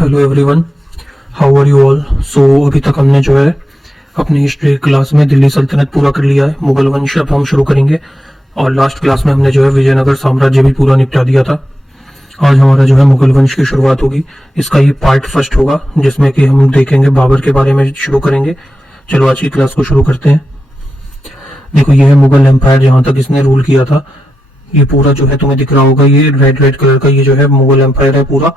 Hello everyone, how are you all. So अभी तक हमने जो है अपनी हिस्ट्री क्लास में दिल्ली सल्तनत पूरा कर लिया है। मुगल वंश अब हम शुरू करेंगे और लास्ट क्लास में हमने जो है विजयनगर साम्राज्य भी पूरा निपटा दिया था। आज हमारा जो है मुगल वंश की शुरुआत होगी। इसका ये पार्ट फर्स्ट होगा जिसमें कि हम देखेंगे बाबर के बारे में शुरू करेंगे। चलो आज की क्लास को शुरू करते हैं। देखो ये है मुगल एम्पायर, जहां तक इसने रूल किया था। ये पूरा जो है तुम्हें दिख रहा होगा, ये रेड रेड कलर का ये जो है मुगल एम्पायर है। पूरा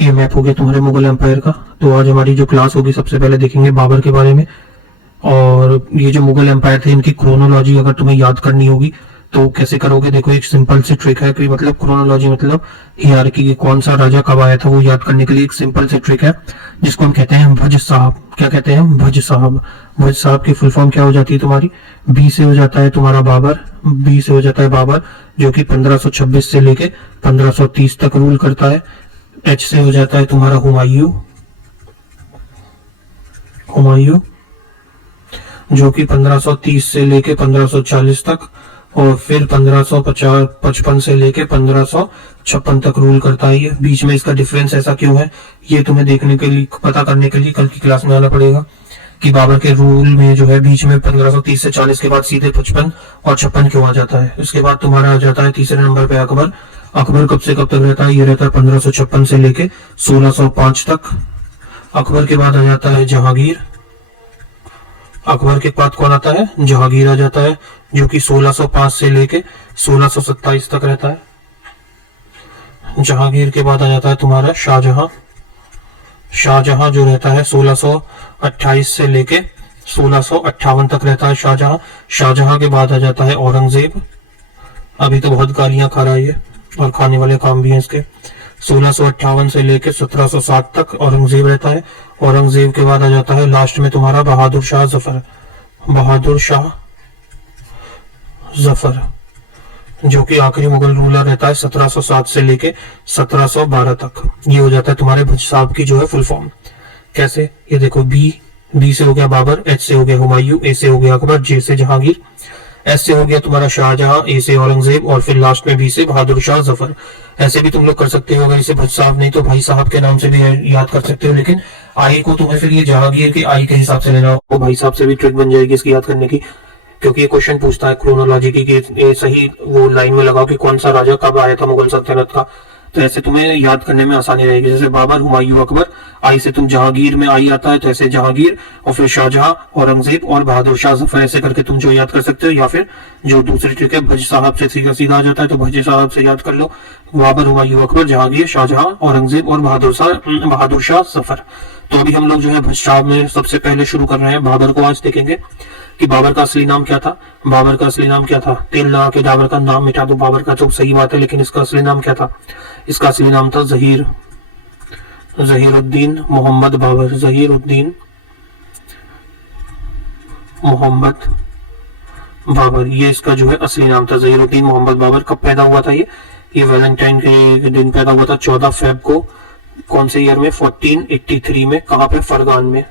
ये मैप हो गया तुम्हारे मुगल एम्पायर का। तो आज हमारी जो क्लास होगी सबसे पहले देखेंगे बाबर के बारे में। और ये जो मुगल एम्पायर थे इनकी क्रोनोलॉजी अगर तुम्हें याद करनी होगी तो कैसे करोगे। देखो एक सिंपल सी ट्रिक है कि मतलब क्रोनोलॉजी मतलब हियरार्की, कौन सा राजा कब आया था वो याद करने के लिए एक सिंपल सी ट्रिक है जिसको हम कहते हैं भज साहब। क्या कहते हैं? भज साहब। भज साहब की फुल फॉर्म क्या हो जाती है तुम्हारी? बी से हो जाता है तुम्हारा बाबर। बी से हो जाता है बाबर जो कि 1526 से लेके 1530 तक रूल करता है। एच से हो जाता है तुम्हारा हुमायूं। हुमायूं जो कि 1530 से लेके 1540 तक, और फिर 1555 से लेके 1556 तक रूल करता है। ये बीच में इसका डिफरेंस ऐसा क्यों है ये तुम्हें देखने के लिए, पता करने के लिए कल की क्लास में आना पड़ेगा कि बाबर के रूल में जो है बीच में 1530 से 40 के बाद सीधे 55 और 56 क्यों आ जाता है। इसके बाद तुम्हारा आ जाता है तीसरे नंबर पे अकबर। अकबर कब से कब तक रहता है? ये रहता है 1556 से लेके 1605 तक। अकबर के बाद आ जाता है जहांगीर। अकबर के बाद कौन आता है? जहांगीर आ जाता है जो कि 1605 से लेके 1627 तक रहता है। जहांगीर के बाद आ जाता है तुम्हारा शाहजहां। शाहजहां जो रहता है 1628 से लेके 1658 तक रहता है शाहजहां। शाहजहां के बाद आ जाता है औरंगजेब। अभी तो बहुत गालियां खा रहा है ये और खाने वाले काम भी हैं इसके। 1658 से लेके 1707 तक औरंगजेब रहता है। औरंगजेब के बाद आ जाता है लास्ट में तुम्हारा बहादुर शाह जफर। बहादुर शाह जफर जो कि आखिरी मुगल रूलर रहता है 1707 से लेके 1712 तक। ये हो जाता है तुम्हारे भुज साहब की जो है फुल फॉर्म। कैसे? ये देखो बी से हो गया बाबर, एच से हो गया हुमायूं, ए से हो गया अकबर, जे से जहांगीर, एस से हो गया तुम्हारा शाहजहां, ए से औरंगजेब और फिर लास्ट में बी से बहादुर शाह जफर। ऐसे भी तुम लोग कर सकते हो, अगर इसे भुज साहब नहीं तो भाई साहब के नाम से भी याद कर सकते हो। लेकिन आई को तुम्हें फिर ये जहांगीर के आई के हिसाब से लेना हो। भाई साहब से भी ट्रिक बन जाएगी इसकी याद करने की, क्योंकि ये क्वेश्चन पूछता है क्रोनोलॉजी की कि ये सही वो लाइन में लगाओ कि कौन सा राजा कब आया था मुगल सल्तनत का। तो ऐसे तुम्हें याद करने में आसानी रहेगी। जैसे बाबर, हुमायूं, अकबर, आई से तुम जहांगीर में आई आता है तो ऐसे जहांगीर, और फिर शाहजहां, औरंगजेब और बहादुर शाह जफर। ऐसे करके तुम जो याद कर सकते हो। या फिर जो दूसरी ट्रिक है भज साहब से सीधा सीधा आ जाता है तो भज साहब से याद कर लो। बाबर, हुमायूं, अकबर, जहांगीर, शाहजहां, औरंगजेब और बहादुर शाह जफर। तो अभी हम लोग जो है भज साहब में सबसे पहले शुरू कर रहे हैं। बाबर को आज देखेंगे कि बाबर का असली नाम क्या था। बाबर का असली नाम क्या था? तेल लगा के बाबर का नाम मिटा दो बाबर का तो सही बात है, लेकिन इसका असली नाम क्या था? इसका असली नाम था जहीरुद्दीन मोहम्मद बाबर। जहीरुद्दीन मोहम्मद बाबर, ये इसका जो है असली नाम था, जहीरुद्दीन मोहम्मद बाबर। कब पैदा हुआ था ये वैलेंटाइन के दिन पैदा हुआ था, 14 फेब को। कौन से ईयर में? 1483 में। कहाँ पे? फरगान में।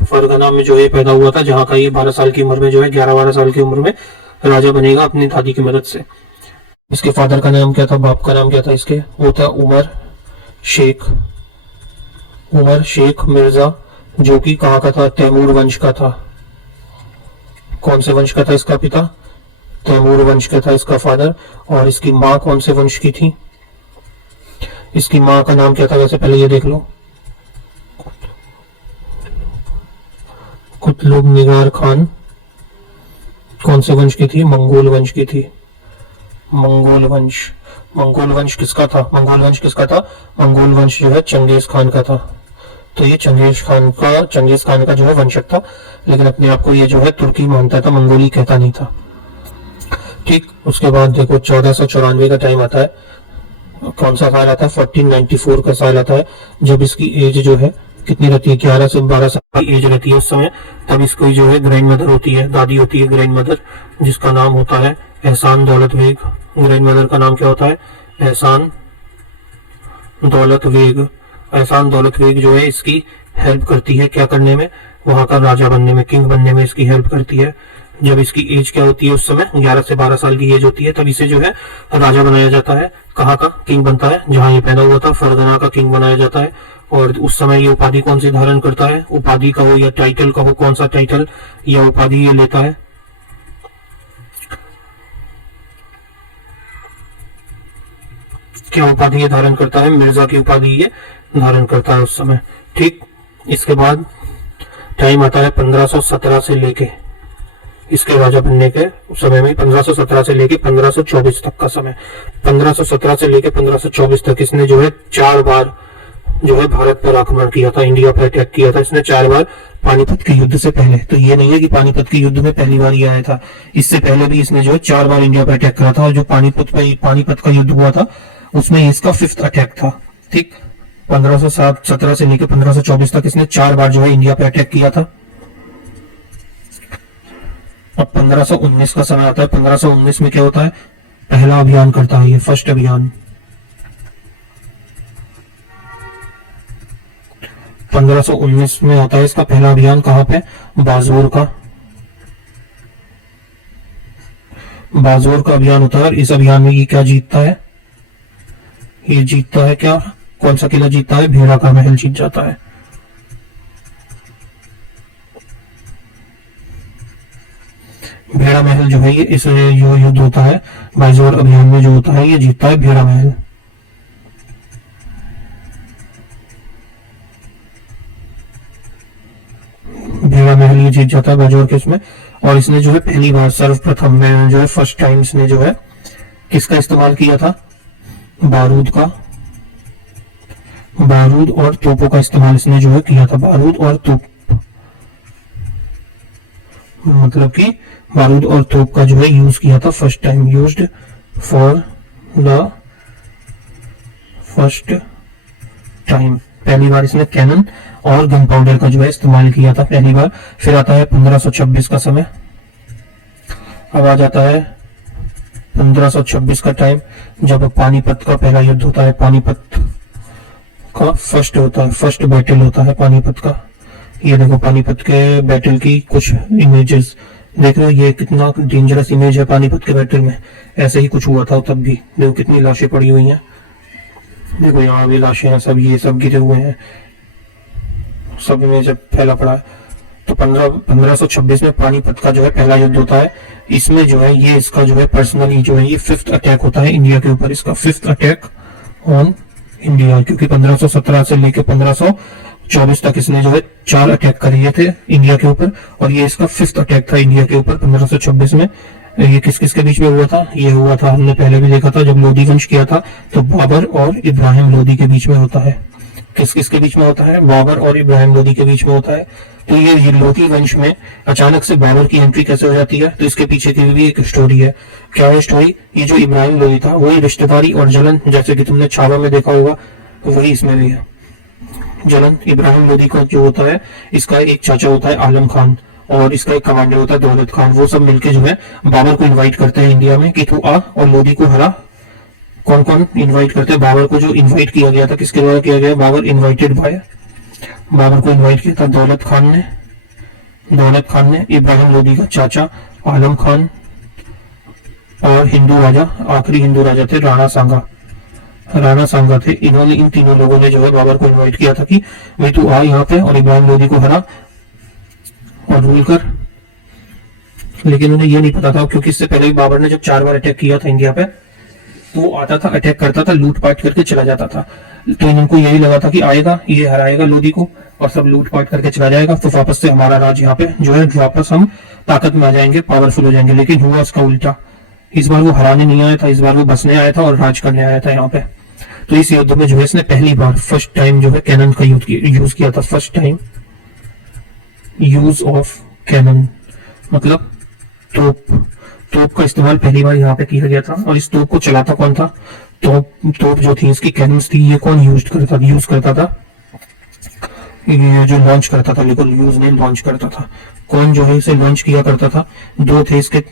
फरगना में जो है पैदा हुआ था, जहां का ये 12 साल की उम्र में जो है 11-12 साल की उम्र में राजा बनेगा अपनी दादी की मदद से। इसके फादर का नाम क्या था? बाप का नाम क्या था इसके? वो था उमर शेख मिर्जा, जो कि कहाँ का था? तैमूर वंश का था। कौन से वंश का था इसका पिता? तैमूर वंश का था इसका फादर। और इसकी माँ कौन से वंश की थी? इसकी माँ का नाम क्या था? वैसे पहले ये देख लो। कुतुब निगार खान कौन से वंश की थी? मंगोल वंश की थी। मंगोल वंश किसका था? मंगोल वंश जो है चंगेज खान का था। तो ये चंगेज खान का जो है वंशज था, लेकिन अपने आप को ये जो है तुर्की मानता था, मंगोली कहता नहीं था। ठीक। उसके बाद देखो 1494 का टाइम आता है। कौन सा साल आता है? 1494 का साल आता है, जब इसकी एज जो है कितनी रहती है? 11 से 12 साल की एज रहती है उस समय। तब इसको जो है ग्रैंड मदर होती है, दादी होती है ग्रैंड मदर, जिसका नाम होता है एहसान दौलत बेग। ग्रैंड मदर का नाम क्या होता है? एहसान दौलत बेग। एहसान दौलत बेग जो है इसकी हेल्प करती है क्या करने में? वहां का राजा बनने में, किंग बनने में इसकी हेल्प करती है। जब इसकी एज क्या होती है उस समय 11 से 12 साल की एज होती है, तब इसे जो है राजा बनाया जाता है। कहाँ का किंग बनता है? जहां ये पैदा हुआ था, फरगना का किंग बनाया जाता है। और उस समय ये उपाधि कौन सी धारण करता है? उपाधि का हो या टाइटल का हो, कौन सा टाइटल या उपाधि ये लेता है? क्या उपाधि ये धारण करता है? मिर्जा की उपाधि ये धारण करता है उस समय। ठीक, इसके बाद टाइम आता है 1517 से लेके, इसके राजा बनने के समय में 1517 से लेके 1524 तक का समय। 1517 से लेके 1524 तक इसने जो है 4 बार जो है भारत पर आक्रमण किया था, इंडिया पर अटैक किया था इसने 4 बार। पानीपत के युद्ध से पहले, तो ये नहीं है कि पानीपत के युद्ध में पहली बार ये आया था, इससे पहले भी इसने जो है 4 बार इंडिया पर अटैक करा था। और जो पानीपत का युद्ध हुआ था उसमें इसका 5th अटैक था। ठीक, 1517 से लेकर 1524 तक इसने 4 बार जो है इंडिया पे अटैक किया था। अब 1519 का समय आता है। 1519 में क्या होता है? पहला अभियान करता है ये, फर्स्ट अभियान। 1519 में होता है इसका पहला अभियान। कहां पे? बाजोर का। बाजोर का अभियान होता है। और इस अभियान में ये क्या जीतता है? ये जीतता है क्या? कौन सा किला जीतता है? भेड़ा का महल जीत जाता है। भेड़ा महल जो है ये इस जो युद्ध होता है बाजोर अभियान में जो होता है ये जीतता है भेड़ा महल। भेड़ा महल ये जीत जाता है बाजोर के इसमें। और इसने जो है पहली बार सर्वप्रथम में जो है फर्स्ट टाइम इसने जो है किसका इस्तेमाल किया था? बारूद का। बारूद और तोपों का इस्तेमाल इसने जो है किया था। बारूद और तोप, मतलब कि बारूद और तोप का जो है यूज किया था first time. Used for the first time, पहली बार इसने कैनन और गन पाउडर का जो है इस्तेमाल किया था पहली बार। फिर आता है 1526 का समय। अब आ जाता है 1526 का टाइम, जब पानीपत का पहला युद्ध होता है। पानीपत का फर्स्ट होता है, फर्स्ट बैटल होता है पानीपत का। ये देखो पानीपत के बैटल की कुछ इमेजेस देख रहे हो, ये कितना डेंजरस इमेज है पानीपत के बैटल में। ऐसे ही कुछ हुआ था तब भी। देखो कितनी लाशें पड़ी हुई हैं, देखो यहाँ भी लाशें हैं, सब ये सब गिरे हुए हैं, सब में जब फैला पड़ा है। तो 1526 में पानीपत का जो है पहला युद्ध होता है। इसमें जो है ये इसका जो है पर्सनली जो है ये 5th अटैक होता है इंडिया के ऊपर। इसका 5th अटैक ऑन इंडिया, क्योंकि 1517 से लेकर 1524 तक इसने जो है 4 अटैक करे थे इंडिया के ऊपर। और ये इसका 5th अटैक था इंडिया के ऊपर 1526 में। ये किस किस के बीच में हुआ था? ये हुआ था, हमने पहले भी देखा था, जब लोधी वंश किया था तो बाबर और इब्राहिम लोधी के बीच में होता है। किस किस के बीच में होता है? बाबर और इब्राहिम लोधी के बीच में होता है। तो ये लोधी वंश में अचानक से बाबर की एंट्री कैसे हो जाती है? तो इसके पीछे की भी एक स्टोरी है। क्या है स्टोरी? ये जो इब्राहिम लोधी था वही रिश्तेदारी और जलन, जैसे कि तुमने छावा में देखा होगा, वही इसमें भी है। जलन इब्राहिम लोधी का जो होता है, इसका एक चाचा होता है आलम खान और इसका एक कमांडर होता है दौलत खान। वो सब मिलके जो है बाबर को इन्वाइट करते हैं इंडिया में कि तू आ और लोधी को हरा। कौन कौन इनवाइट करते हैं? बाबर को जो इनवाइट किया गया था, किसके द्वारा किया गया? बाबर इनवाइटेड बाय, बाबर को इनवाइट किया था दौलत खान ने। दौलत खान ने इब्राहिम लोधी का चाचा आलम खान और हिंदू राजा, आखिरी हिंदू राजा थे राणा सांगा, राणा सांगा थे। इन्होंने, इन तीनों लोगों ने जो है बाबर को इनवाइट किया था कि भाई तू आ यहाँ पे और इब्राहिम लोधी को हरा और रूल कर। लेकिन उन्हें ये नहीं पता था, क्योंकि इससे पहले भी बाबर ने जब 4 बार अटैक किया था इंडिया पे, तो वो आता था, अटैक करता था, लूटपाट करके चला जाता था। तो इनको यही लगा था कि आएगा, ये हराएगा लोधी को और सब लूटपाट करके चला जाएगा, तो वापस से हमारा राज यहाँ पे जो है वापस हम ताकत में आ जाएंगे, पावरफुल हो जाएंगे। लेकिन हुआ उसका उल्टा। इस बार वो हराने नहीं आया था, इस बार वो बसने आया था और राज करने आया था यहाँ पे। तो इस युद्ध में जो है इसने पहली बार फर्स्ट टाइम जो है कैनन का यूज किया था। First time use of cannon, मतलब तोप का इस्तेमाल पहली बार यहाँ पे किया गया था। और इस तोप को चलाता कौन था? तोप जो थी, इसकी कैनन्स थी, ये कौन यूज करता था? ये जो लॉन्च करता था, लेकिन यूज नहीं, लॉन्च करता था। कौन जो है इसे लॉन्च किया करता था? 2 थे इसके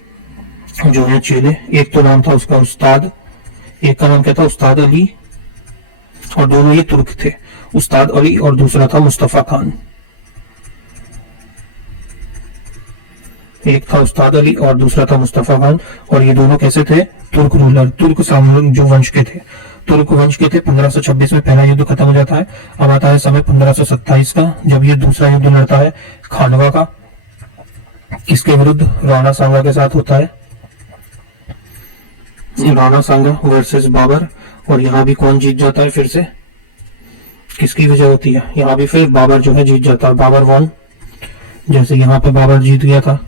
जो है चेले। एक तो नाम था उसका उस्ताद, एक का नाम क्या था? उस्ताद अली, और दोनों ये तुर्क थे, उस्ताद अली और दूसरा था मुस्तफा खान। एक था उस्ताद अली और दूसरा था मुस्तफा खान। और ये दोनों कैसे थे? तुर्क रूलर, तुर्क जो वंश के थे, तुर्क वंश के थे। 1526 में पहला युद्ध खत्म हो जाता है। अब आता है समय 1527 का, जब ये दूसरा युद्ध लड़ता है खानवा का। किसके विरुद्ध? राणा सांगा के साथ होता है, राणा सांगा वर्सेस बाबर। और यहाँ भी कौन जीत जाता है? फिर से किसकी वजह होती है? यहाँ भी फिर बाबर जो है जीत जाता है, बाबर वॉन। जैसे यहाँ पे बाबर जीत गया था,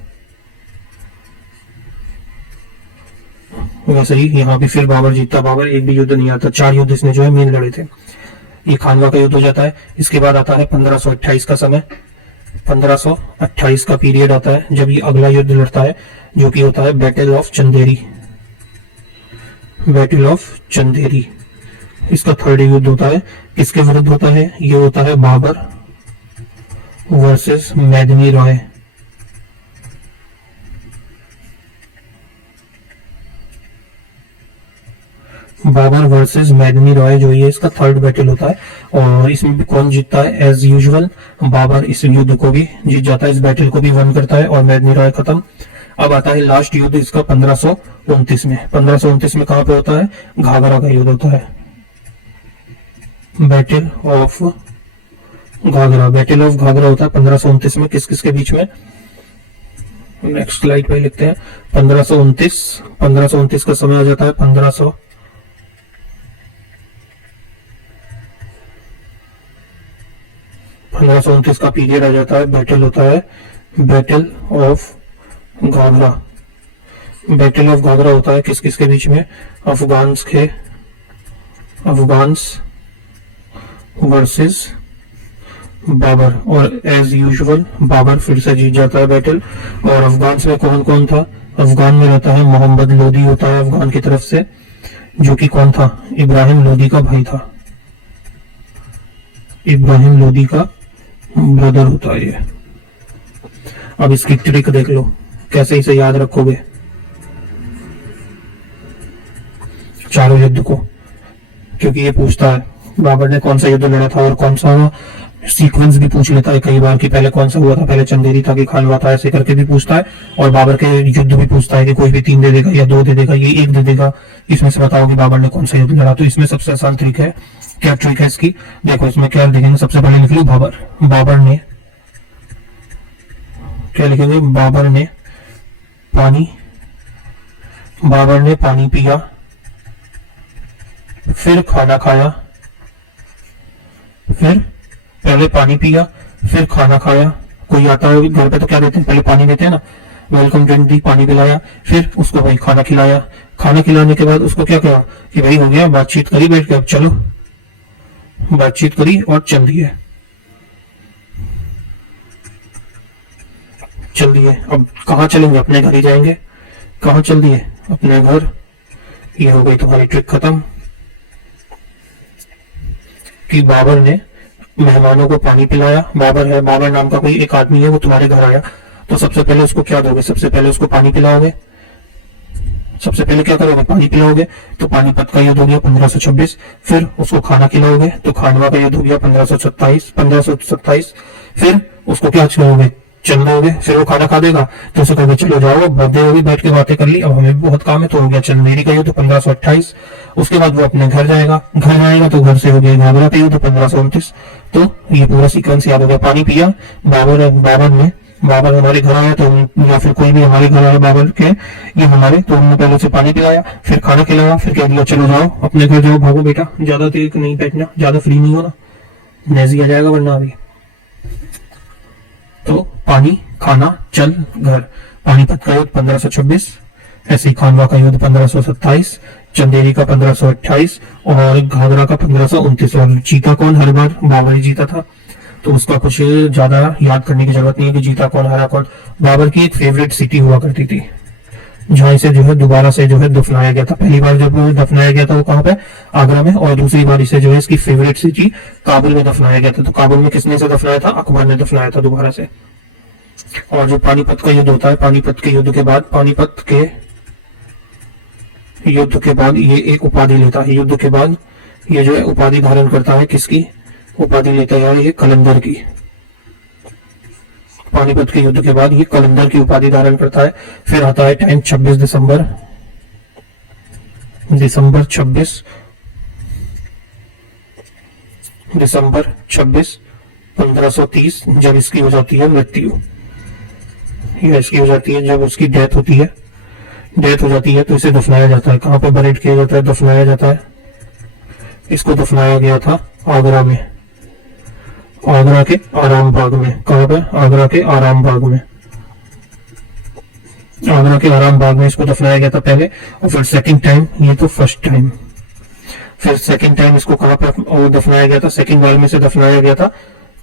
वैसे ही यहाँ भी फिर बाबर जीतता। बाबर एक भी युद्ध नहीं आता, 4 युद्ध इसने जो है मेन लड़े थे। ये खानवा का युद्ध हो जाता है। इसके बाद आता है 1528 का समय। 1528 का पीरियड आता है जब ये अगला युद्ध लड़ता है, जो कि होता है battle of Chanderi. Battle of Chanderi इसका थर्ड युद्ध होता है। किसके विरुद्ध होता है? ये होता है बाबर वर्सेस मेदिनी रॉय। बाबर वर्सेस मेदिनी रॉय जो ये इसका थर्ड बैटल होता है। और इसमें भी कौन जीतता है? एज यूजुअल बाबर इस युद्ध को भी जीत जाता है, इस बैटल को भी वन करता है और मेदिनी रॉय खत्म। अब आता है लास्ट युद्ध इसका 1529 में। 1529 में कहां पे होता है? घाघरा का युद्ध होता है, battle of Ghaghra. Battle of Ghaghra होता है 1529 में। किस किस के बीच में? नेक्स्ट स्लाइड पे लिखते हैं 1529 का समय आ जाता है। 1529 का पीरियड आ जाता है। बैटल होता है battle of Ghaghra. Battle of Ghaghra होता है किस किस के बीच में? Afghans versus Babur. और एज यूजुअल बाबर फिर से जीत जाता है बैटल। और अफगान्स में कौन कौन था? अफगान में रहता है मोहम्मद लोदी होता है अफगान की तरफ से, जो कि कौन था? इब्राहिम लोदी का भाई था, इब्राहिम लोदी का ब्रदर होता है ये। अब इसकी ट्रिक देख लो, कैसे इसे याद रखोगे चारों युद्ध को, क्योंकि ये पूछता है बाबर ने कौन सा युद्ध लड़ा था और कौन सा सीक्वेंस भी पूछ लेता है कई बार कि पहले कौन सा हुआ था, पहले चंदेरी था कि खानवा था, ऐसे करके भी पूछता है। और बाबर के युद्ध भी पूछता है कि कोई भी 3 दे देगा या 2 दे देगा, ये 1 दे देगा, इसमें से बताओ कि बाबर ने कौन सा युद्ध लड़ा। तो इसमें सबसे आसान तरीका है, क्या ट्रिक है इसकी? देखो इसमें क्या देखेंगे, सबसे पहले लिख लो बाबर ने क्या लिखेंगे? बाबर ने पानी पिया, फिर खाना खाया, फिर पहले पानी पिया फिर खाना खाया। कोई आता है घर पे तो क्या देते हैं? पहले पानी देते हैं ना, वेलकम ड्रिंक दी, पानी पिलाया, फिर उसको भाई खाना खिलाया। खाना खिलाने के बाद उसको क्या कहा कि भाई हो गया, बातचीत करी बैठ के, अब चलो। बातचीत करी और चल दिए। अब कहाँ चलेंगे? अपने घर ही जाएंगे। कहाँ चल दिए? अपने घर। ये हो गई तुम्हारी ट्रिक खत्म कि बाबर ने मेहमानों को पानी पिलाया। बाबर नाम का कोई एक आदमी है, वो तुम्हारे घर आया, तो सबसे पहले उसको क्या दोगे? सबसे पहले उसको पानी पिलाओगे। सबसे पहले क्या करोगे? पानी पिलाओगे। तो पानीपत का युद्ध हो गया 1526। फिर उसको खाना खिलाओगे, तो खानवा का युद्ध हो गया 1527। फिर उसको क्या खिलाओगे? चलना होगे। फिर वो खाना खा देगा तो उसे कहोगे चलो जाओ, बहुत देर होगी बैठ के बातें कर ली, अब हमें बहुत काम है, तो हो गया चंदेरी का युद्ध 1528। उसके बाद वो अपने घर जाएगा तो घर से हो गया घाघरा का युद्ध 1529। तो ये पूरा सीक्वेंस याद हो गया। पानी पिया, बाबर हमारे घर आया, तो या फिर कोई भी हमारे घर आया बाबर के, ये हमारे, तो हमने पहले से पानी पिलाया, फिर खाना खिलाया, फिर कह दिया चलो जाओ अपने घर जाओ, भागो बेटा, ज्यादा देर नहीं बैठना, ज्यादा फ्री नहीं होना, नेजी आ जाएगा वरना अभी। तो पानी, खाना, चल, घर। पानीपत का युद्ध 1526, ऐसे ही खानवा का युद्ध 1527, चंदेरी का 1528 और घाघरा का 1529। और जीता कौन? हर बार बाबर ही जीता था, तो उसका कुछ ज्यादा याद करने की जरूरत नहीं है कि जीता कौन हरा कौन। बाबर की एक फेवरेट सिटी हुआ करती थी, जहां इसे जो है दोबारा से जो है दफनाया गया था। पहली बार जब दफनाया गया था वो कहां पे? आगरा में। और दूसरी बार इसे जो है इसकी फेवरेट सिटी काबुल में दफनाया गया था। तो काबुल में किसने से दफनाया था? अकबर ने दफनाया था दोबारा से। और जो पानीपत का युद्ध होता है, पानीपत के युद्ध के बाद ये एक उपाधि लेता है। युद्ध के बाद ये जो है उपाधि धारण करता है, किसकी उपाधि लेता है? ये कलंदर की। पानीपत के युद्ध के बाद ये कलंदर की उपाधि धारण करता है। फिर आता है टाइम 26 दिसंबर 1530, जब इसकी हो जाती है मृत्यु, या इसकी हो जाती है जब उसकी डेथ होती है, डेथ हो जाती है तो इसे दफनाया जाता है। कहाँ पे बरेड किया जाता है, दफनाया जाता है। इसको दफनाया गया था आगरा में, आगरा के आराम बाग में। कहाँ पे? आगरा के आराम बाग में, आगरा के आराम बाग में इसको दफनाया गया था पहले, और फिर सेकंड टाइम, ये तो फर्स्ट टाइम, फिर सेकंड टाइम इसको कहाँ पर दफनाया गया था? सेकंड बार में से दफनाया गया था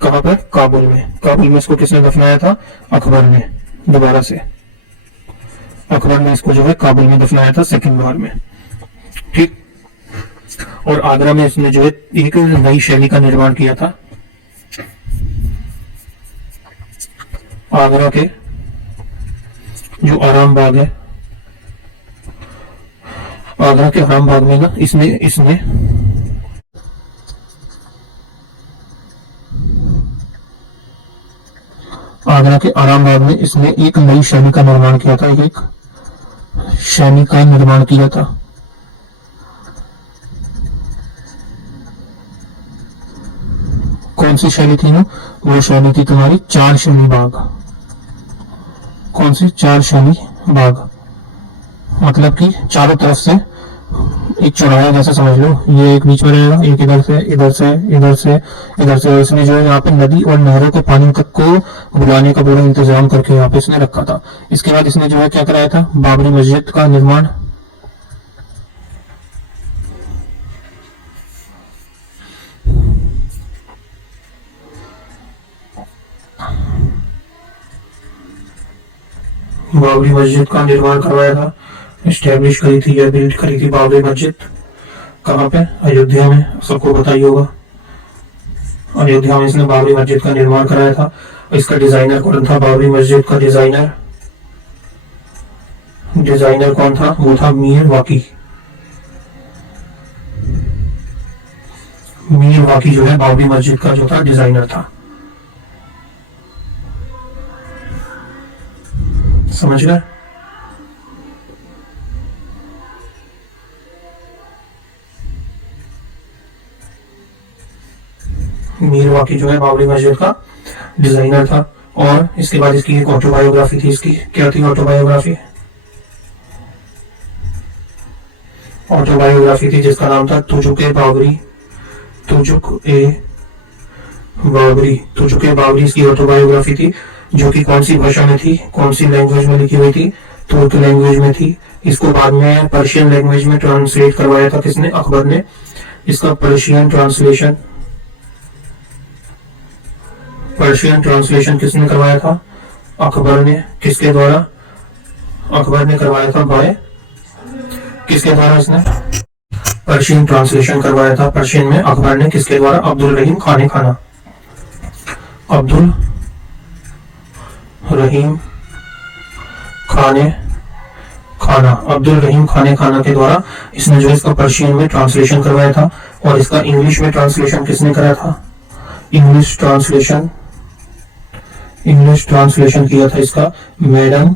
कहाँ पर? काबुल में। काबुल में इसको किसने दफनाया था? अकबर ने, दोबारा से अकबर ने इसको जो है काबुल में दफनाया था सेकंड बार में, ठीक। और आगरा में इसने जो है एक नई शैली का निर्माण किया था। आगरा के जो आराम बाग है, आगरा के आराम बाग में ना इसने आगरा के आराम बाग में इसने एक नई शैली का निर्माण किया था, एक शैली का निर्माण किया था। कौन सी शैली थी ना? वो शैली थी तुम्हारी चार शैली बाग। कौन सी? चार शैली बाग, मतलब कि चारों तरफ से एक चौराहा जैसा समझ लो, ये एक बीच में रहेगा, एक इधर से इधर से इधर से इधर से। इसने जो है यहाँ पे नदी और नहरों को, पानी तक को बुलाने का पूरा इंतजाम करके यहाँ पे इसने रखा था। इसके बाद इसने जो है क्या कराया था? बाबरी मस्जिद का निर्माण। बाबरी मस्जिद का निर्माण करवाया था, स्टैब्लिश करी थी या बिल्ड करी थी बाबरी मस्जिद। कहाँ पे? अयोध्या में, सबको पता ही होगा। अयोध्या में इसने बाबरी मस्जिद का निर्माण कराया था। इसका डिजाइनर कौन था? बाबरी मस्जिद का डिजाइनर कौन था? वो था मीर वाकी। मीर वाकी जो है बाबरी मस्जिद का जो था डिजाइनर था। समझ गए? मीर वाकी जो है बाबरी मस्जिद का डिजाइनर था। और इसके बाद इसकी एक ऑटोबायोग्राफी थी। इसकी क्या थी ऑटोबायोग्राफी? ऑटोबायोग्राफी थी जिसका नाम था तुजुक-ए बाबरी। तुजुक-ए बाबरी इसकी ऑटोबायोग्राफी थी, जो कि कौन सी भाषा में थी, कौन सी लैंग्वेज में लिखी हुई थी? तुर्क लैंग्वेज में थी। इसको बाद में पर्शियन लैंग्वेज में ट्रांसलेट करवाया था किसने? अकबर ने। इसका पर्शियन ट्रांसलेशन किसने करवाया था? अकबर ने। किसके द्वारा? अकबर ने करवाया था। बाय किसके द्वारा? इसने पर्शियन ट्रांसलेशन करवाया था पर्शियन में अकबर ने। किसके द्वारा? अब्दुल रहीम खाने खाना। अब्दुल रहीम खाने खाना के द्वारा इसने जो इसका पर्शियन में ट्रांसलेशन करवाया था। और इसका इंग्लिश में ट्रांसलेशन किसने कराया था? इंग्लिश ट्रांसलेशन किया था इसका मैडम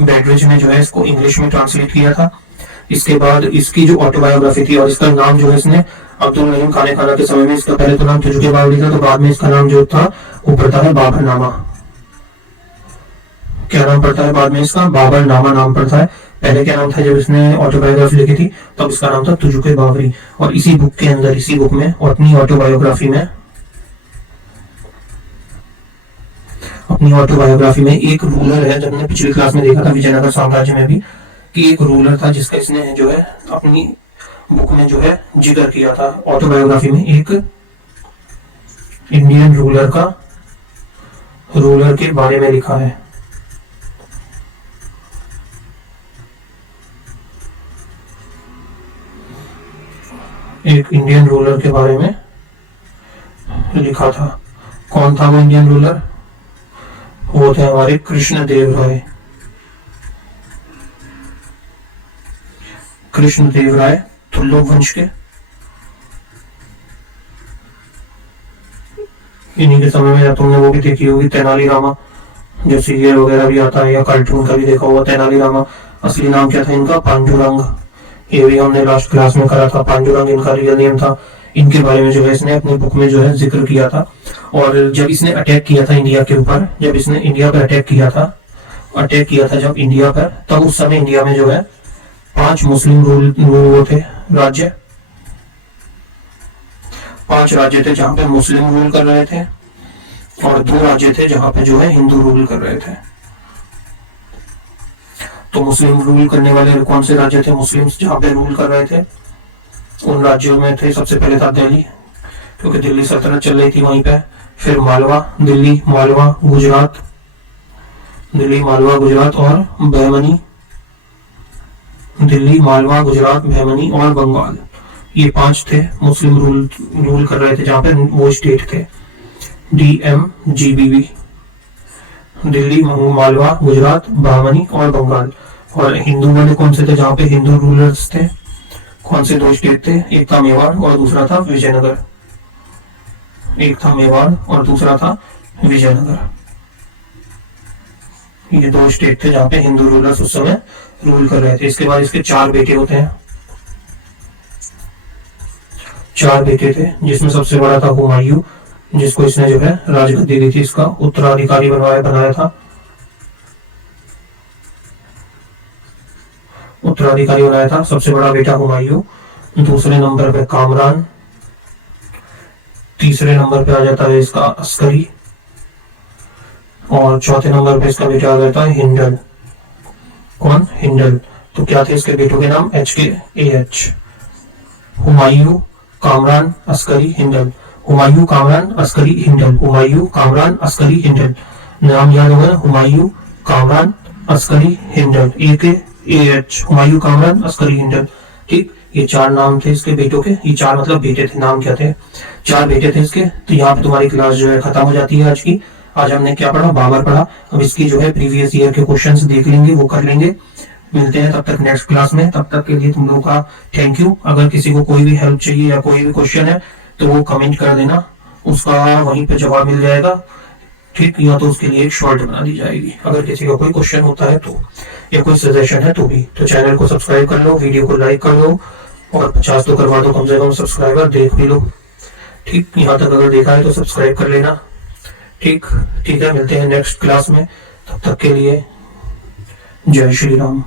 बेडरिज ने जो है इसको इंग्लिश में ट्रांसलेट किया था। इसके बाद इसकी जो ऑटोबायोग्राफी थी, और इसका नाम जो है इसने अब्दुल रहीम खाने खाना के समय में, इसका पहले तो नाम तुजुक-ए बाबरी था, तो बाद में इसका नाम जो था वो पड़ता है बाबरनामा। क्या नाम पड़ता है बाद में इसका? बाबरनामा नाम पड़ता है। पहले क्या नाम था जब इसने ऑटोबायोग्राफी लिखी थी? तब इसका नाम था तुजुक-ए बाबरी। और इसी बुक के अंदर, इसी बुक में और अपनी ऑटोबायोग्राफी में एक रूलर है, जब हमने पिछली क्लास में देखा था विजयनगर साम्राज्य में भी, कि एक रूलर था जिसका इसने जो है अपनी बुक में जो है जिक्र किया था। ऑटोबायोग्राफी में एक इंडियन रूलर के बारे में लिखा है। एक इंडियन रूलर के बारे में लिखा था। कौन था वो इंडियन रूलर? वो थे हमारे कृष्णदेव राय तुल्लुक वंश के। इन्हीं के समय में या तुमने वो भी देखी होगी तेनालीरामा, जो सीरियल वगैरह भी आता है या कार्टून का भी देखा होगा तेनालीरामा। असली नाम क्या था इनका? पांडुरंग। ये भी हमने लास्ट क्लास में करा था, पांडुरंग इनका रियल नेम था। इनके बारे में जो है इसने अपनी बुक में जो है जिक्र किया था। और जब इसने अटैक किया था इंडिया के ऊपर, जब इसने इंडिया पर अटैक किया था जब इंडिया पर, तब उस समय इंडिया में जो है 5 मुस्लिम रूल थे राज्य, 5 राज्य थे जहां पे मुस्लिम रूल कर रहे थे और 2 राज्य थे जहां पे जो है हिंदू रूल कर रहे थे। तो मुस्लिम रूल करने वाले कौन से राज्य थे? मुस्लिम्स जहां पे रूल कर रहे थे उन राज्यों में थे, सबसे पहले था दिल्ली, क्योंकि दिल्ली सल्तनत चल रही थी वहीं पे। फिर मालवा, दिल्ली, मालवा, गुजरात, दिल्ली, मालवा, गुजरात और बहमनी, दिल्ली, मालवा, गुजरात, बहमनी और बंगाल। ये 5 थे मुस्लिम रूल कर रहे थे जहां पे वो स्टेट थे, DMGBB, दिल्ली, मालवा, गुजरात, बहमनी और बंगाल। और हिंदू वाले कौन से थे जहां पे हिंदू रूलर्स थे? कौन से 2 स्टेट थे? एक था मेवाड़ और दूसरा था विजयनगर। एक था मेवाड़ और दूसरा था विजयनगर। ये 2 स्टेट थे जहां पे हिंदू रूलर्स उस समय रूल कर रहे थे। इसके बाद इसके 4 बेटे होते हैं, 4 बेटे थे, जिसमें सबसे बड़ा था हुमायूं, जिसको इसने जो है राजगद्दी दी थी, इसका उत्तराधिकारी बनाया था, उत्तराधिकारी बनाया था। सबसे बड़ा बेटा हुमायूं, दूसरे नंबर पे कामरान, तीसरे नंबर पे आ जाता है इसका अस्करी और चौथे नंबर पे इसका बेटा आ जाता है हिंडल। कौन? हिंडल। तो क्या थे इसके बेटों के नाम? HKAH, Humayun, Kamran, Askari, Hindle. Humayun, Kamran, Askari, Hindle. Humayun, Kamran, Askari, Hindle. नाम याद होगा? Humayun, Kamran, Askari, Hindle. AKAH, Humayun, Kamran, Askari, Hindle. ठीक, ये 4 नाम थे इसके बेटों के। ये 4 मतलब बेटे थे, नाम क्या थे? 4 बेटे थे इसके। तो यहाँ पे तुम्हारी क्लास जो है खत्म हो जाती है आज की। आज हमने क्या पढ़ा? बाबर पढ़ा। अब इसकी जो है प्रीवियस ईयर के क्वेश्चंस देख लेंगे, वो कर लेंगे। मिलते हैं तब तक नेक्स्ट क्लास में। तब तक के लिए तुम लोगों का थैंक यू। अगर किसी को कोई भी हेल्प चाहिए या कोई भी क्वेश्चन है तो वो कमेंट कर देना, उसका वहीं पे जवाब मिल जाएगा। ठीक, या तो उसके लिए एक शॉर्ट बना दी जाएगी अगर किसी का कोई क्वेश्चन होता है तो, या कोई सजेशन है तो भी। तो चैनल को सब्सक्राइब कर लो, वीडियो को लाइक कर लो और 50 तो करवा दो कम से कम, सब्सक्राइबर देख भी लो। ठीक, यहाँ तक अगर देखा है तो सब्सक्राइब कर लेना। ठीक है, मिलते हैं नेक्स्ट क्लास में। तब तक के लिए जय श्री राम।